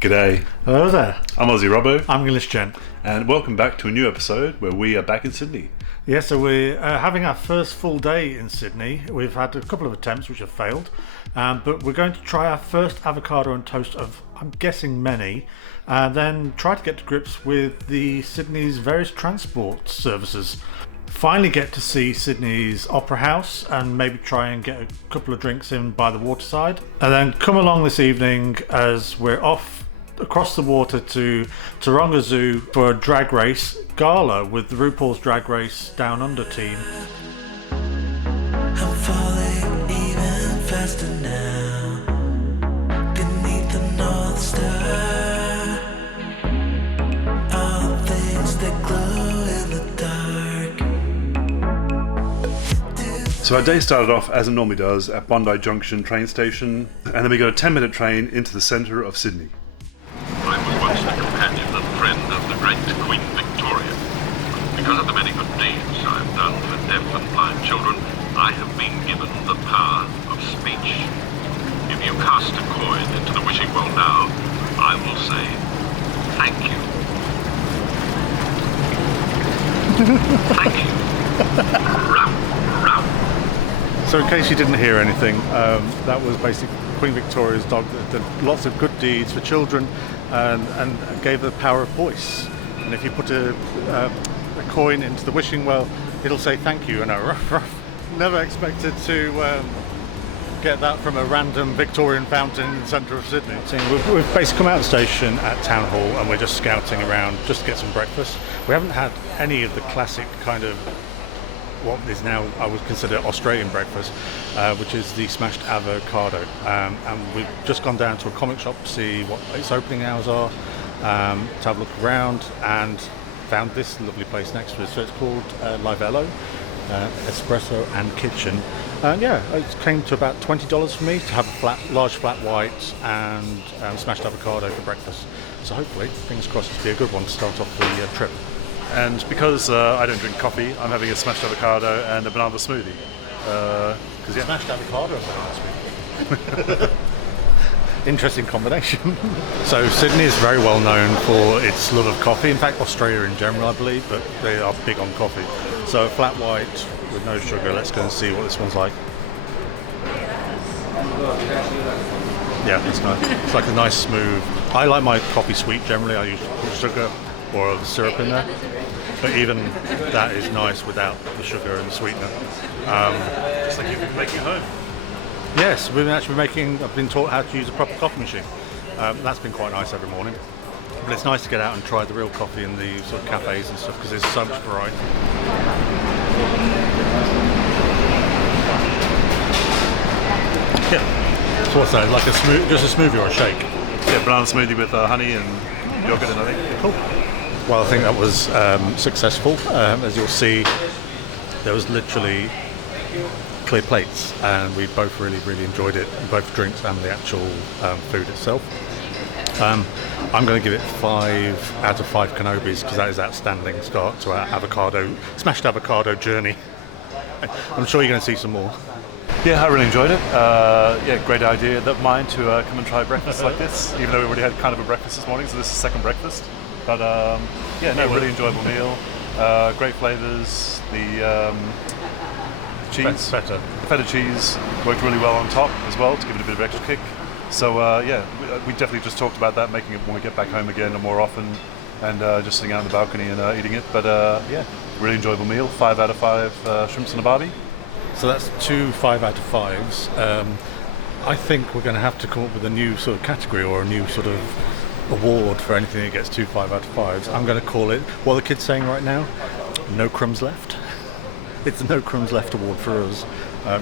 G'day, Hello there. I'm Aussie Robbo, I'm English Jen. and welcome back to a new episode where we are back in Sydney. Yeah, so we're having our first full day in Sydney. We've had a couple of attempts which have failed, but we're going to try our first avocado and toast of, I'm guessing, many, and then try to get to grips with the Sydney's various transport services. Finally get to see Sydney's Opera House and maybe try and get a couple of drinks in by the waterside. And then come along this evening as we're off across the water to Taronga Zoo for a drag race gala with the Rupauls drag race Down Under team. I'm falling even faster now, beneath the North Star. All things that glow in the dark. So our day started off as it normally does at Bondi Junction train station, and then we got a 10-minute train into the centre of Sydney. I was once the companion and friend of the great Queen Victoria. Because of the many good deeds I have done for deaf and blind children, I have been given the power of speech. If you cast a coin into the wishing well now, I will say, thank you. Thank you. Row, row. So in case you didn't hear anything, that was basically Queen Victoria's dog that did lots of good deeds for children and gave the power of voice. And if you put a coin into the wishing well, it'll say thank you. And I never expected to get that from a random Victorian fountain in the centre of Sydney. So we've basically come out of the station at Town Hall and we're just scouting around just to get some breakfast. We haven't had any of the classic kind of what is now I would consider Australian breakfast, which is the smashed avocado, and we've just gone down to a comic shop to see what its opening hours are, to have a look around, and found this lovely place next to us. So it's called Livello Espresso and Kitchen, and yeah, it came to about $20 for me to have a large flat white and smashed avocado for breakfast. So hopefully, fingers crossed, it'll be a good one to start off the trip. And because I don't drink coffee, I'm having a smashed avocado and a banana smoothie. Smashed avocado and banana smoothie. Interesting combination. So Sydney is very well known for its love of coffee. In fact, Australia in general, I believe, but they are big on coffee. So a flat white with no sugar. Let's go and see what this one's like. Yeah, it's nice. It's like a nice smooth. I like my coffee sweet generally. I use sugar or a syrup in there. But even that is nice without the sugar and the sweetener. Just like you've been making home. Yes, I've been taught how to use a proper coffee machine. That's been quite nice every morning. But it's nice to get out and try the real coffee in the sort of cafes and stuff because there's so much variety. Yeah. So what's that? Like just a smoothie or a shake? Yeah, banana smoothie with honey and yogurt and I think. Cool. Well, I think that was successful. As you'll see, there was literally clear plates, and we both really enjoyed it, both drinks and the actual food itself. I'm going to give it 5 out of 5 Kenobis because that is an outstanding start to our smashed avocado journey. I'm sure you're going to see some more. Yeah, I really enjoyed it. Yeah, great idea of mine to come and try breakfast like this, even though we already had kind of a breakfast this morning, so this is second breakfast. But yeah, no, really enjoyable meal. Great flavours. The cheese, the feta cheese worked really well on top as well to give it a bit of extra kick. So yeah, we definitely just talked about that, making it when we get back home again and more often, and just sitting out on the balcony and eating it. But yeah, really enjoyable meal. 5 out of 5 shrimps and a barbie. So that's 2 5 out of 5s. I think we're going to have to come up with a new sort of category or a new sort of award for anything that gets 2 5 out of 5s. I'm going to call it, what are the kids saying right now? No crumbs left. It's the No Crumbs Left award for us.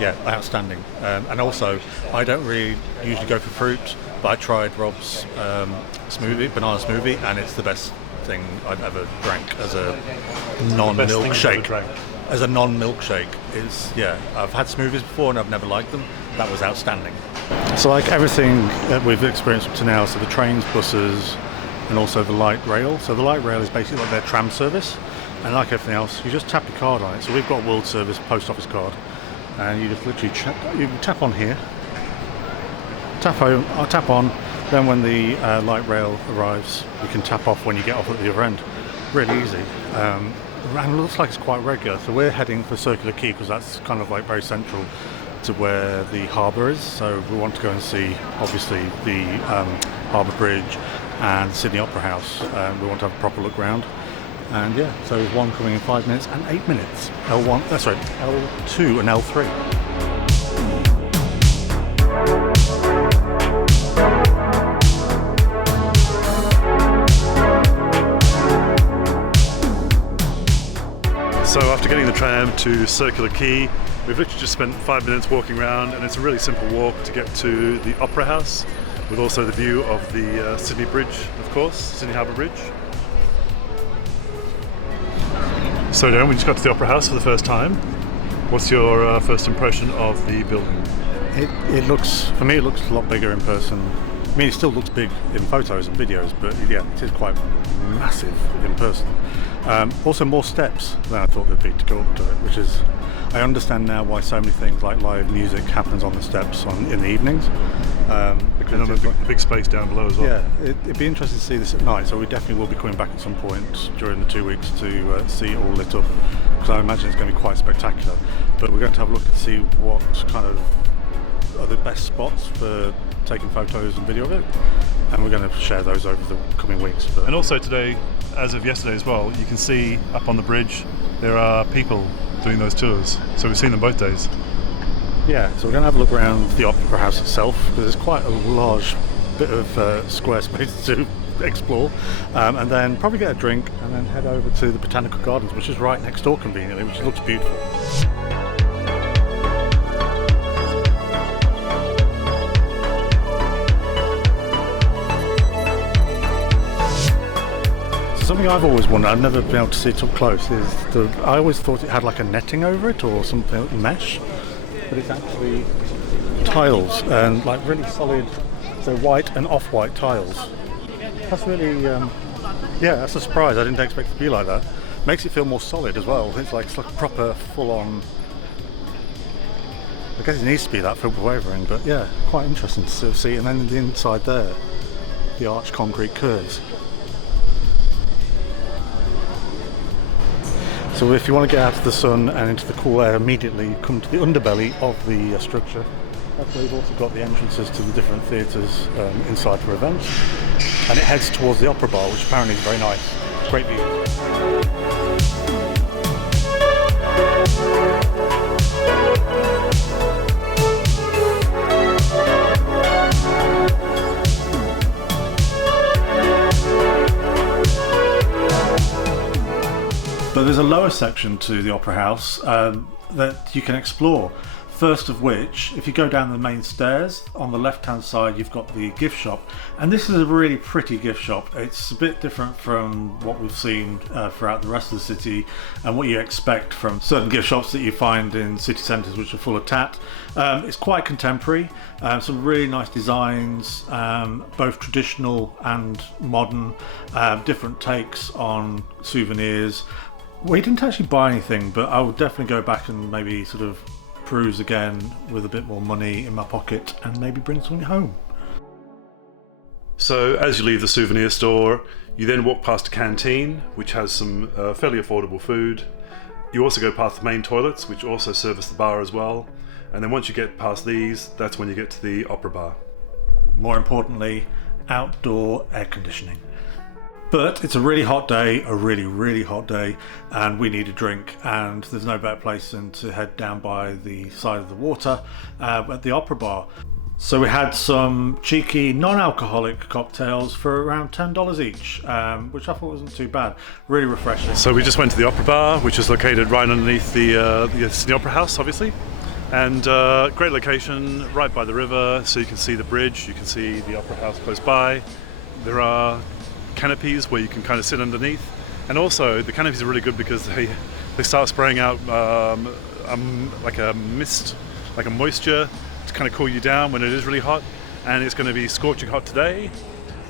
Yeah, outstanding. And also, I don't really usually go for fruit, but I tried Rob's banana smoothie, and it's the best thing I've ever drank as a non-milkshake. As a non-milkshake, I've had smoothies before and I've never liked them. That was outstanding. So like everything that we've experienced up to now, so the trains, buses, and also the light rail. So the light rail is basically like their tram service, and like everything else, you just tap your card on it. So we've got a World Service post office card, and you just literally tap on here, tap on, Then when the light rail arrives, you can tap off when you get off at the other end. Really easy. And it looks like it's quite regular. So we're heading for Circular Quay because that's kind of like very central to where the harbour is. So we want to go and see, obviously, the Harbour Bridge and Sydney Opera House. We want to have a proper look round. And yeah, so there's one coming in 5 minutes and 8 minutes. L2 and L3. So after getting the tram to Circular Quay, we've literally just spent 5 minutes walking around, and it's a really simple walk to get to the Opera House, with also the view of the Sydney Bridge, of course, Sydney Harbour Bridge. So Darren, we just got to the Opera House for the first time. What's your first impression of the building? It looks, for me, it looks a lot bigger in person. I mean, it still looks big in photos and videos, but yeah, it is quite massive in person. Also more steps than I thought there'd be to go up to it, which is, I understand now why so many things like live music happens on the steps in the evenings. Because there's a big space down below as well. Yeah, it'd be interesting to see this at night, so we definitely will be coming back at some point during the 2 weeks to see it all lit up, because I imagine it's going to be quite spectacular. But we're going to have a look and see what kind of are the best spots for taking photos and video of it, and we're going to share those over the coming weeks. And also today, as of yesterday as well, you can see up on the bridge there are people doing those tours, so we've seen them both days. Yeah, so we're going to have a look around the Opera House itself, because there's quite a large bit of square space to explore, and then probably get a drink and then head over to the Botanical Gardens, which is right next door conveniently, which looks beautiful. Something I've always wondered, I've never been able to see it up close, is I always thought it had like a netting over it or something, mesh, but it's actually tiles and like really solid, so white and off-white tiles. That's really, yeah, that's a surprise. I didn't expect it to be like that. Makes it feel more solid as well. It's like a proper full-on, I guess it needs to be that for wavering, but yeah, quite interesting to sort of see. And then the inside there, the arched concrete curves. So if you want to get out of the sun and into the cool air immediately, come to the underbelly of the structure. That's where you've also got the entrances to the different theatres inside for events. And it heads towards the Opera Bar, which apparently is very nice. Great view. But there's a lower section to the Opera House that you can explore. First of which, if you go down the main stairs, on the left-hand side you've got the gift shop. And this is a really pretty gift shop. It's a bit different from what we've seen throughout the rest of the city and what you expect from certain gift shops that you find in city centres which are full of tat. It's quite contemporary, some really nice designs, both traditional and modern, different takes on souvenirs. We didn't actually buy anything, but I would definitely go back and maybe sort of peruse again with a bit more money in my pocket and maybe bring something home. So as you leave the souvenir store, you then walk past a canteen which has some fairly affordable food. You also go past the main toilets, which also service the bar as well. And then once you get past these, that's when you get to the Opera Bar. More importantly, outdoor air conditioning. But it's a really hot day, a really, really hot day, and we need a drink, and there's no better place than to head down by the side of the water at the Opera Bar. So we had some cheeky non-alcoholic cocktails for around $10 each, which I thought wasn't too bad. Really refreshing. So we just went to the Opera Bar, which is located right underneath the Sydney Opera House, obviously. And great location, right by the river, so you can see the bridge, you can see the Opera House close by. There are canopies where you can kind of sit underneath, and also the canopies are really good because they start spraying out like a mist, like a moisture to kind of cool you down when it is really hot, and it's going to be scorching hot today.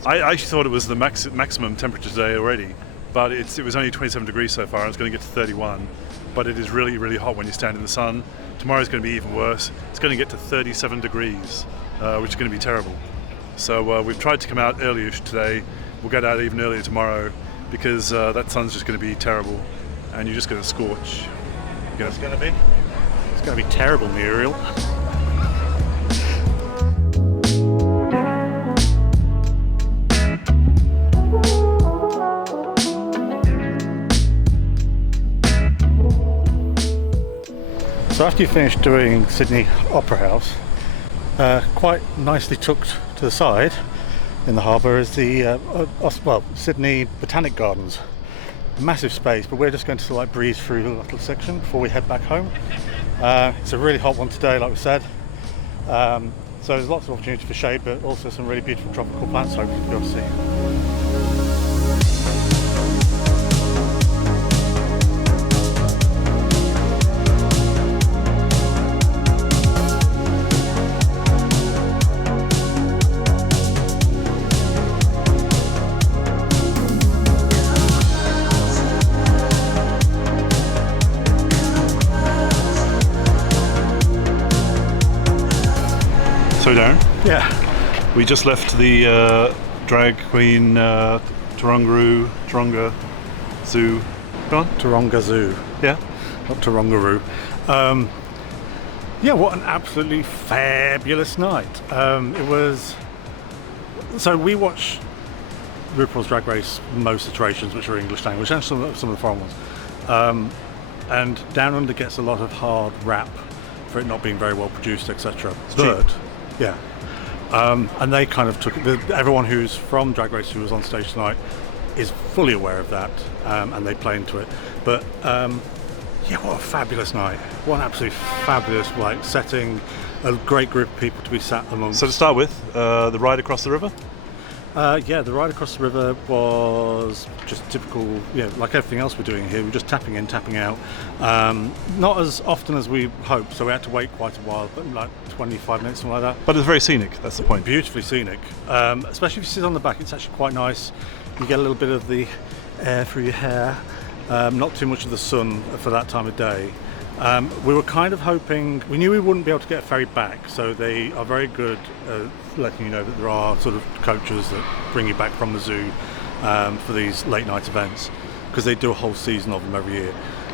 I actually thought it was the maximum temperature today already, but it was only 27 degrees so far, and it's going to get to 31, but it is really, really hot when you stand in the sun. Tomorrow's going to be even worse. It's going to get to 37 degrees, which is going to be terrible. So we've tried to come out early-ish today. We'll get out even earlier tomorrow because that sun's just going to be terrible, and you're just going to scorch. It's going to be terrible, Muriel. So after you finish doing Sydney Opera House, quite nicely tucked to the side in the harbour is the Sydney Botanic Gardens. Massive space, but we're just going to breeze through the little section before we head back home. It's a really hot one today, like we said, so there's lots of opportunity for shade, but also some really beautiful tropical plants hopefully to be able to see. So Darren, Yeah. we just left the drag queen Taronga Zoo. Go on. Taronga Zoo, Yeah. not Tarongaroo. Yeah, what an absolutely fabulous night. It was. So we watch RuPaul's Drag Race, most iterations, which are English language, and some of the foreign ones. And Down Under gets a lot of hard rap for it not being very well produced, etc. But yeah, and they kind of took it. Everyone who's from Drag Race who was on stage tonight is fully aware of that, and they play into it. But yeah, what a fabulous night! What an absolutely fabulous setting. A great group of people to be sat amongst. So to start with, the ride across the river. Yeah, the ride across the river was just typical, like everything else we're doing here. We're just tapping in, tapping out. Not as often as we hoped, so we had to wait quite a while, but like 25 minutes, something like that. But it's very scenic, that's the point. Beautifully scenic. Especially if you sit on the back, it's actually quite nice. You get a little bit of the air through your hair, not too much of the sun for that time of day. We were kind of hoping, we knew we wouldn't be able to get a ferry back, so they are very good at letting you know that there are sort of coaches that bring you back from the zoo for these late night events, because they do a whole season of them every year,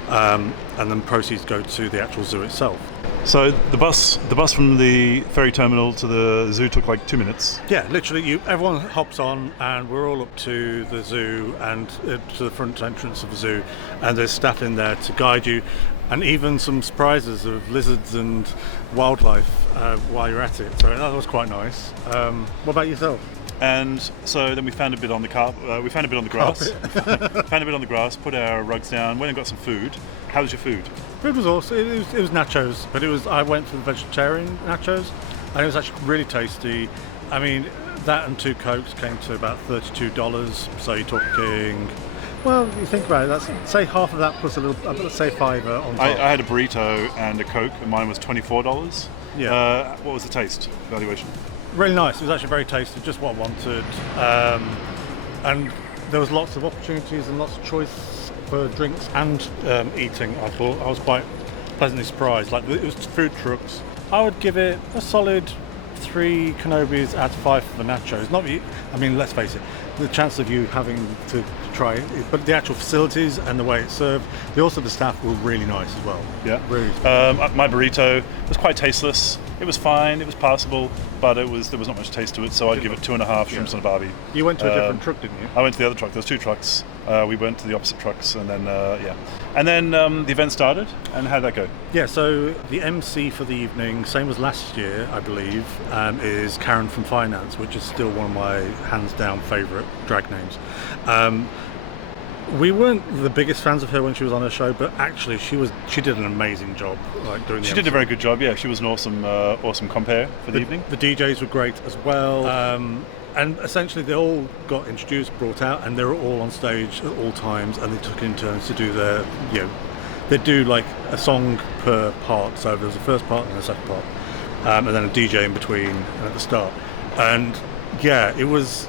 and then proceeds go to the actual zoo itself. So the bus from the ferry terminal to the zoo took like 2 minutes. Yeah, literally, everyone hops on, and we're all up to the zoo and to the front entrance of the zoo, and there's staff in there to guide you, and even some surprises of lizards and wildlife while you're at it. So that was quite nice. What about yourself? And so then we found a bit on the we found a bit on the grass. Found a bit on the grass, put our rugs down, went and got some food. How was your food? Food was awesome. It was nachos, but I went for the vegetarian nachos, and it was actually really tasty. I mean, that and 2 Cokes came to about $32. So you're talking, well, you think about it, that's, say half of that plus a little, let's say $5 on top. I had a burrito and a Coke, and mine was $24. Yeah. What was the taste valuation? Really nice. It was actually very tasty, just what I wanted. And there was lots of opportunities and lots of choice for drinks and eating. I thought I was quite pleasantly surprised. Like, it was food trucks. I would give it a solid 3 Kenobis out of 5 for the nachos. Let's face it, the chance of you having to try it, but the actual facilities and the way it's served, the staff were really nice as well. Yeah. Really. My burrito was quite tasteless. It was fine, it was passable, but there was not much taste to it, so I'd give it 2.5 shrimps on a barbie. You went to a different truck, didn't you? I went to the other truck. There was 2 trucks. We went to the opposite trucks, and then and then the event started. And how did that go? Yeah, so the MC for the evening, same as last year, I believe, is Karen from Finance, which is still one of my hands-down favourite drag names. We weren't the biggest fans of her when she was on her show, but actually she did an amazing job doing the She did a very good job, yeah. She was an awesome compere for the evening. The DJs were great as well. And essentially they all got introduced, brought out, and they were all on stage at all times, and they took it in turns to do their, they do like a song per part, so there was a first part and a second part, and then a DJ in between and at the start. And yeah, it was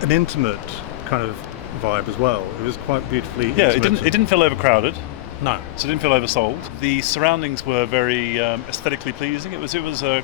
an intimate kind of vibe as well. It was quite beautifully Yeah, intimate. it didn't feel overcrowded. No. So it didn't feel oversold. The surroundings were very aesthetically pleasing. It was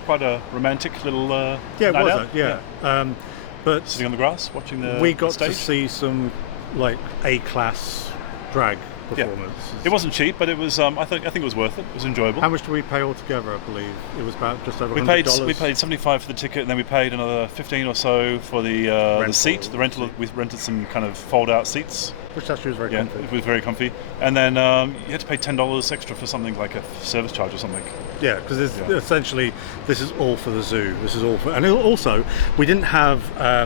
quite a romantic little Yeah, it night was. out. But Sitting on the grass, watching the we got stage. to see some like A-class drag performance. It wasn't cheap, but it was. I think it was worth it. It was enjoyable. How much did we pay altogether? I believe it was about just over we $100. paid $75 for the ticket, and then we paid another $15 or so for the seat. The rental. We rented some kind of fold-out seats. Which actually was very Yeah, comfy. it was very comfy. And then you had to pay $10 extra for something like a service charge or something. Yeah, because essentially this is all for the zoo. This is all for, and also we didn't have.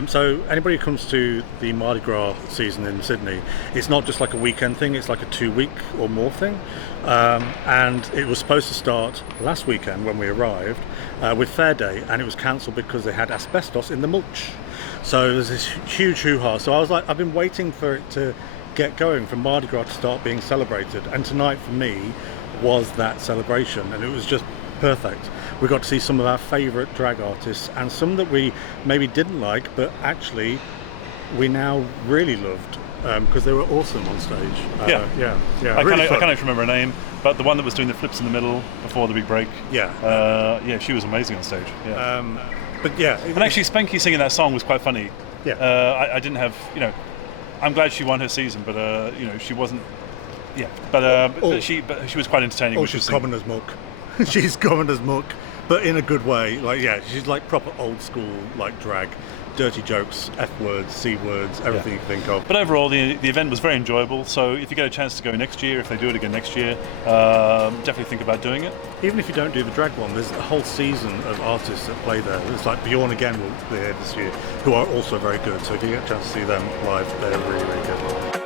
So anybody who comes to the Mardi Gras season in Sydney, it's not just like a weekend thing. It's like a 2-week or more thing. And it was supposed to start last weekend when we arrived with Fair Day, and it was cancelled because they had asbestos in the mulch. So there's this huge hoo-ha. So I was like, I've been waiting for it to get going, for Mardi Gras to start being celebrated, and tonight for me was that celebration, and it was just perfect. We got to see some of our favourite drag artists and some that we maybe didn't like, but actually we now really loved because they were awesome on stage. Yeah. I I can't actually remember her name, but the one that was doing the flips in the middle before the big break. Yeah. She was amazing on stage. Yeah. But yeah, And actually, Spanky singing that song was quite funny. Yeah. I didn't have, I'm glad she won her season, but she wasn't. Yeah, but she was quite entertaining. Oh, she's common as muck. She's common as muck, but in a good way. Like, yeah, she's like proper old school, like drag, dirty jokes, F words, C words, everything you can think of. But overall, the event was very enjoyable. So if you get a chance to go next year, if they do it again next year, definitely think about doing it. Even if you don't do the drag one, there's a whole season of artists that play there. It's like Bjorn again will be here this year, who are also very good. So if you get a chance to see them live, they're really, really good.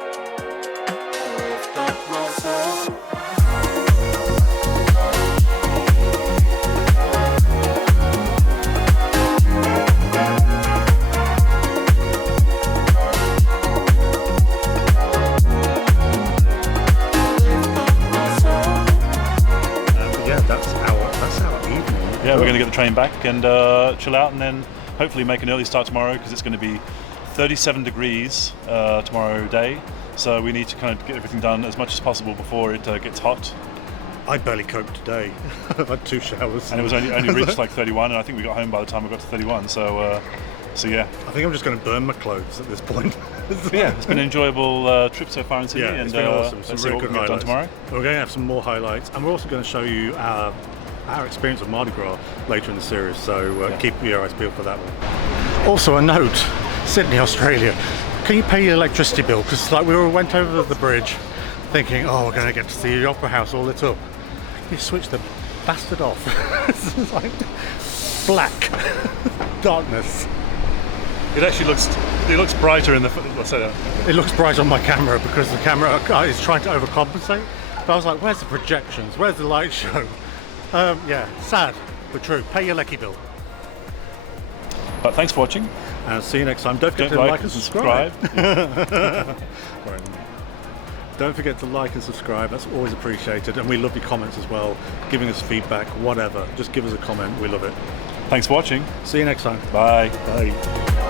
Yeah, we're going to get the train back and chill out, and then hopefully make an early start tomorrow, because it's going to be 37 degrees tomorrow day. So we need to kind of get everything done as much as possible before it gets hot. I barely coped today. I've had 2 showers. And it was only reached like 31, and I think we got home by the time we got to 31. So yeah. I think I'm just going to burn my clothes at this point. Yeah, it's been an enjoyable trip so far in Sydney. Yeah, and it's been awesome. let's Some see really what we good can get done highlights. tomorrow. We're going to have some more highlights, and we're also going to show you our experience of Mardi Gras later in the series, so keep your eyes peeled for that one. Also a note, Sydney, Australia, can you pay your electricity bill? Because like we went over the bridge thinking, oh, we're going to get to see the Opera House all lit up. You switch the bastard off. It's like black darkness. It actually looks brighter in the. It looks bright on my camera because the camera is trying to overcompensate. But I was like, where's the projections? Where's the light show? Yeah, sad, but true. Pay your lecky bill. But thanks for watching. And see you next time. Don't forget to like and subscribe. Don't forget to like and subscribe. That's always appreciated. And we love your comments as well. Giving us feedback, whatever. Just give us a comment. We love it. Thanks for watching. See you next time. Bye. Bye.